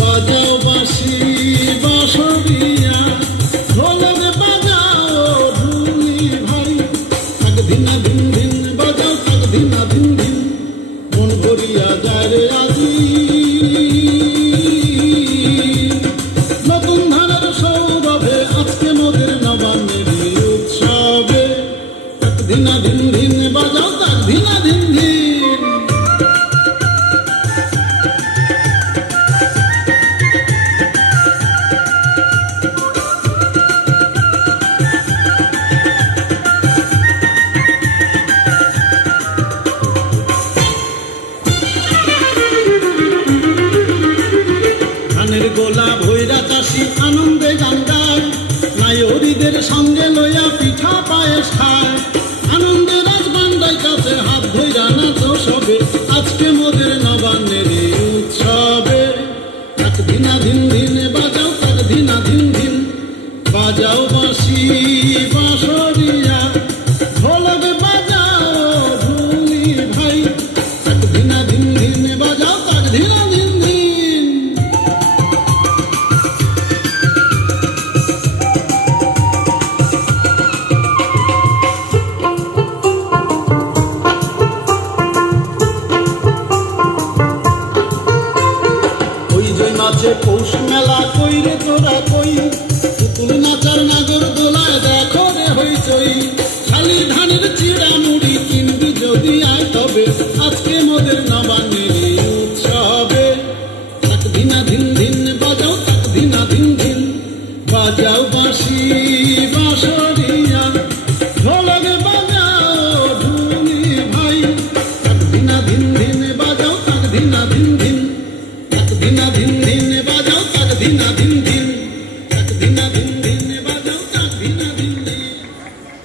বাজাও বাঁশি বাঁশরিয়া ঢোলক বাজাও ঢুলি ভাই তাক ধিনা ধিন ধিন বাজাও তাক ধিনা ধিন ধিন মন ভরিয়া যায় রে আজি নতুন ধানের সৌরভে আজকে মোদের নবান্নের উৎসবে তাক ধিনা ধিন ধিন বাজাও তাক ধিনা ধিন ধিন গোলা ভৈরা চাষি আনন্দে গান গায় নায়রীদের সঙ্গে লইয়া পিঠা পায়েস খায় আনন্দে রাজবান্দায় কাছে হাত ধইরা নাচো সবে আজকে মোদের নবান্নের উৎসবে তাক ধিনা ধিন ধিন বাজাও তাক ধিনা ধিন ধিন বাজাও বাঁশি বাঁশরিয়া ঢোলক বাজাও ঢুলি ভাই তাক ধিনা ধিন ধিন বাজাও তাক ধিনা ধিন ধিন পৌষ মেলা কইরে তোরা কই পুতুল নাচার নাগর দোলায় দেখো রে হইচই খালি ধানের চিড়া মুড়ি কিনবি যদি আয় তবে আজকে মোদের নবান্নের উৎসবে তাক ধিনা ধিন ধিন বাজাও তাক ধিনা ধিন ধিন বাজাও বাঁশি বাঁশরিয়া ঢোলক বাজাও ঢুলি ভাই তাক ধিনা ধিন ধিন বাজাও তাক ধিনা ধিন ধিন তাক ধিনা ধিন